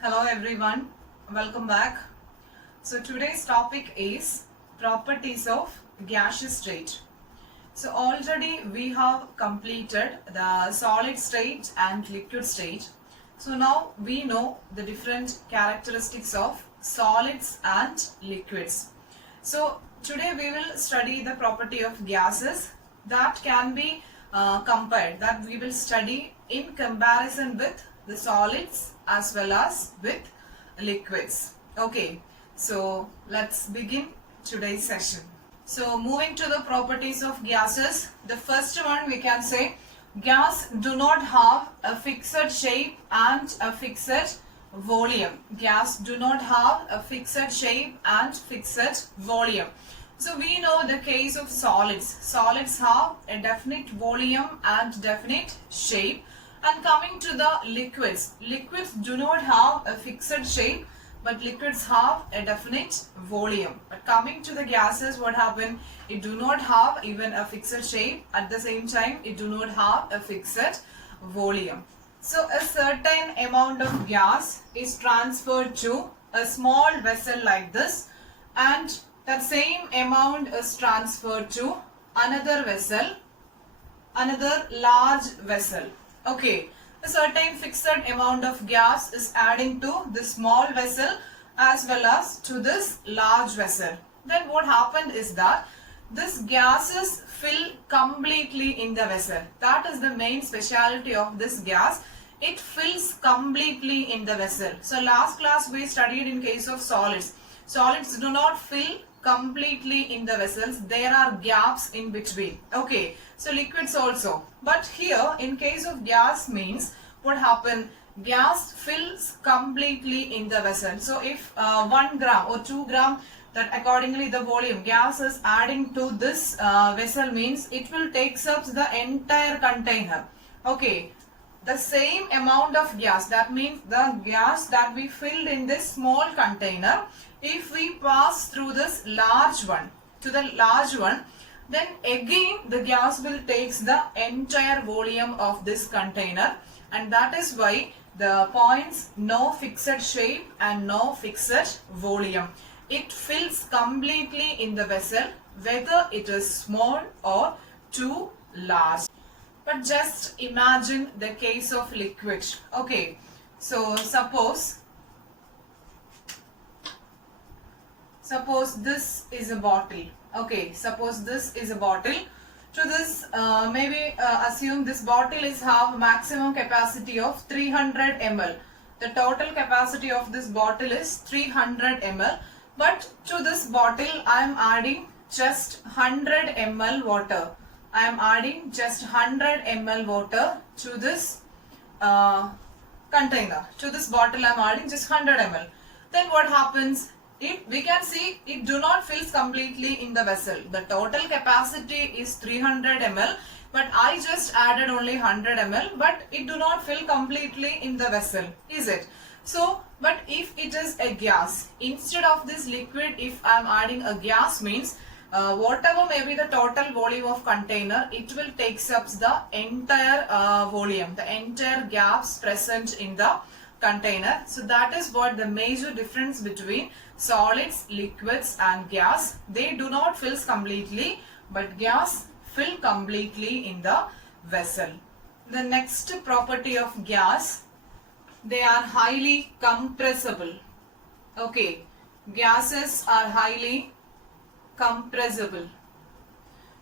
Hello everyone, welcome back. So today's topic is properties of gaseous state. So already we have completed the solid state and liquid state. So now we know the different characteristics of solids and liquids. So today we will study the property of gases that can be compared, that we will study in comparison with the solids as well as with liquids. Okay, so let's begin today's session. So moving to the properties of gases, the first one we can say gas do not have a fixed shape and a fixed volume. Gas do not have a fixed shape and fixed volume. So we know the case of solids. Solids have a definite volume and definite shape. And coming to the liquids, liquids do not have a fixed shape, but liquids have a definite volume. But coming to the gases, what happened? It do not have even a fixed shape. At the same time, it do not have a fixed volume. So a certain amount of gas is transferred to a small vessel like this, and that same amount is transferred to another vessel, another large vessel. Okay, a certain fixed amount of gas is adding to this small vessel as well as to this large vessel. Then what happened is that this gases fill completely in the vessel. That is the main speciality of this gas. It fills completely in the vessel. So last class we studied in case of solids. Solids do not fill completely in the vessels. There are gaps in between. Okay, so liquids also. But here in case of gas means what happened? Gas fills completely in the vessel. So if 1 gram or 2 gram, that accordingly the volume gas is adding to this vessel means it will take up the entire container. Okay, the same amount of gas, that means the gas that we filled in this small container, if we pass through this large one to the large one, then again the gas will take the entire volume of this container, and that is why the points no fixed shape and no fixed volume. It fills completely in the vessel, whether it is small or too large. But just imagine the case of liquid. Okay, so suppose this is a bottle. Okay, suppose this is a bottle. To this, assume this bottle is have maximum capacity of 300 ml. The total capacity of this bottle is 300 ml. But to this bottle, I am adding just 100 ml water. I am adding just 100 ml water to this container. To this bottle, I am adding just 100 ml. Then what happens? We can see it do not fill completely in the vessel. The total capacity is 300 ml, but I just added only 100 ml, but it do not fill completely in the vessel, is it? So, but if it is a gas, instead of this liquid, if I am adding a gas means, whatever may be the total volume of container, it will take up the entire volume, the entire gaps present in the container. So that is what the major difference between solids, liquids and gas. They do not fill completely, but gas fill completely in the vessel. The next property of gas, they are highly compressible. Okay, gases are highly compressible.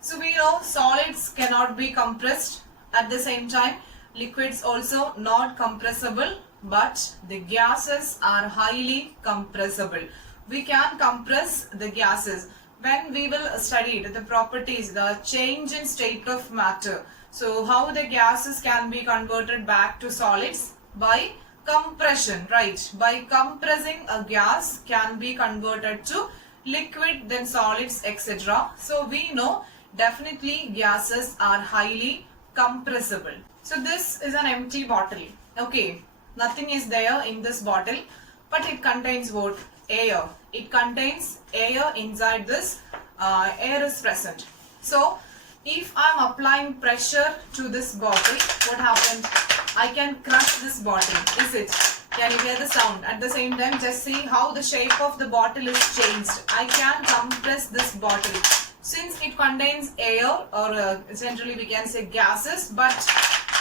So we know solids cannot be compressed. At the same time, liquids also not compressible, but the gases are highly compressible. We can compress the gases. When we will study the properties, the change in state of matter. So how the gases can be converted back to solids? By compression, right? By compressing a gas can be converted to liquid, then solids, etc. So we know definitely gases are highly compressible. So this is an empty bottle. Okay, nothing is there in this bottle, but it contains what? Air. It contains air inside this. Air is present. So if I am applying pressure to this bottle, what happens? I can crush this bottle, is it? Can you hear the sound? At the same time, just see how the shape of the bottle is changed. I can compress this bottle. Since it contains air, or generally we can say gases, but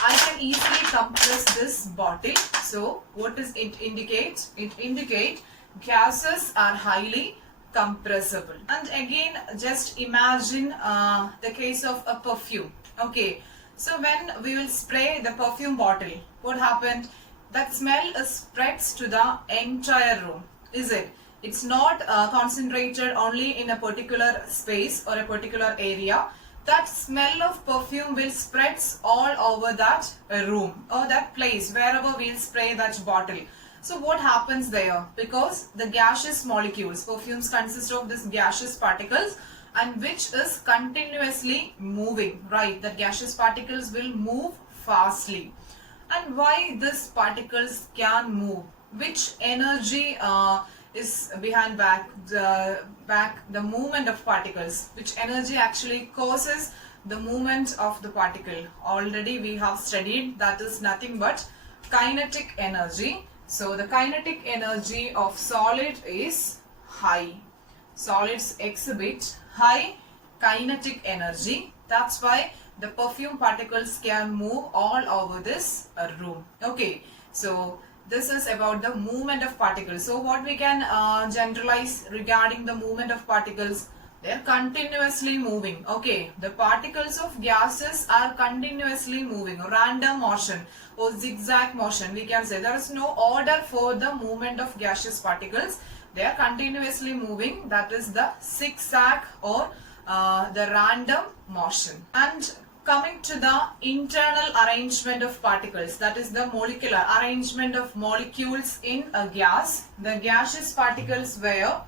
I can easily compress this bottle. So what does it indicate? It indicates gases are highly compressible. And again, just imagine the case of a perfume. Okay, so when we will spray the perfume bottle, what happened? That smell spreads to the entire room, is it? It's not concentrated only in a particular space or a particular area. That smell of perfume will spread all over that room or that place wherever we'll spray that bottle. So what happens there? Because the gaseous molecules, perfumes consist of these gaseous particles, and which is continuously moving, right? The gaseous particles will move fastly. And why these particles can move? Which energy is behind the movement of particles? Which energy actually causes the movement of the particle? Already we have studied that is nothing but kinetic energy. So the kinetic energy of solid is high. Solids exhibit high kinetic energy. That's why the perfume particles can move all over this room. Okay, so this is about the movement of particles. So what we can generalize regarding the movement of particles? They are continuously moving. Okay, the particles of gases are continuously moving, random motion or zigzag motion. We can say there is no order for the movement of gaseous particles. They are continuously moving. That is the zigzag or the random motion. And coming to the internal arrangement of particles, that is the molecular arrangement of molecules in a gas. The gaseous particles were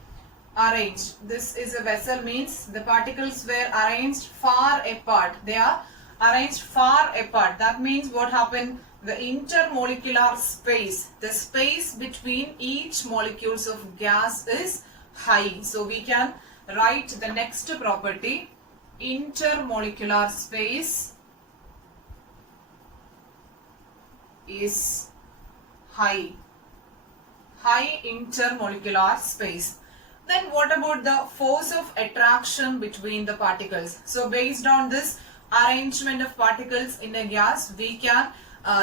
arranged. This is a vessel, means the particles were arranged far apart. They are arranged far apart. That means what happened? The intermolecular space, the space between each molecules of gas is high. So we can write the next property. Intermolecular space is high. High intermolecular space. Then what about the force of attraction between the particles? So based on this arrangement of particles in a gas, we can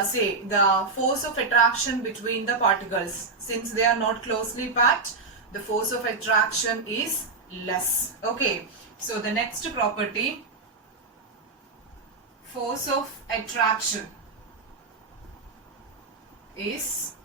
say the force of attraction between the particles. Since they are not closely packed, the force of attraction is less. Okay. So the next property, force of attraction is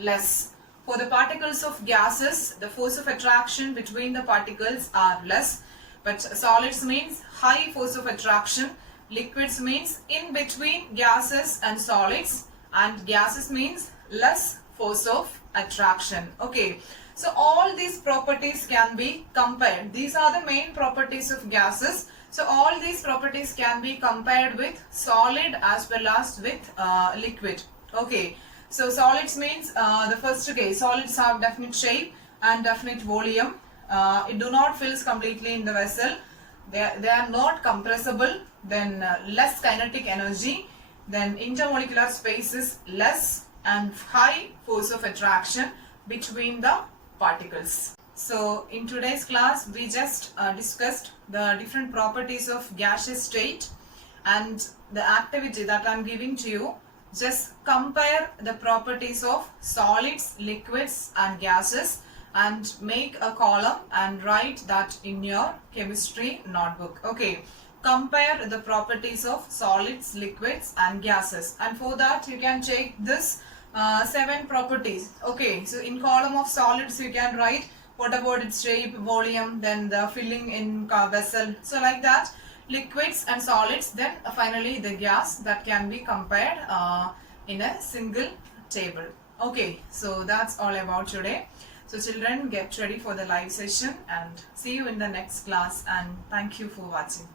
less. For the particles of gases, the force of attraction between the particles are less. But solids means high force of attraction. Liquids means in between gases and solids. And gases means less force of attraction. Okay. So all these properties can be compared. These are the main properties of gases. So all these properties can be compared with solid as well as with liquid. Okay. So solids means the first case, solids have definite shape and definite volume. It do not fills completely in the vessel. They are not compressible. Then less kinetic energy. Then intermolecular space is less and high force of attraction between the particles. So in today's class we just discussed the different properties of gaseous state, and the activity that I am giving to you, just compare the properties of solids, liquids and gases and make a column and write that in your chemistry notebook. Okay, compare the properties of solids, liquids and gases, and for that you can take this 7 properties. Okay, so in column of solids you can write what about its shape, volume, then the filling in vessel. So like that, liquids and solids, then finally the gas that can be compared in a single table. Okay, so that's all about today. So children, get ready for the live session and see you in the next class, and thank you for watching.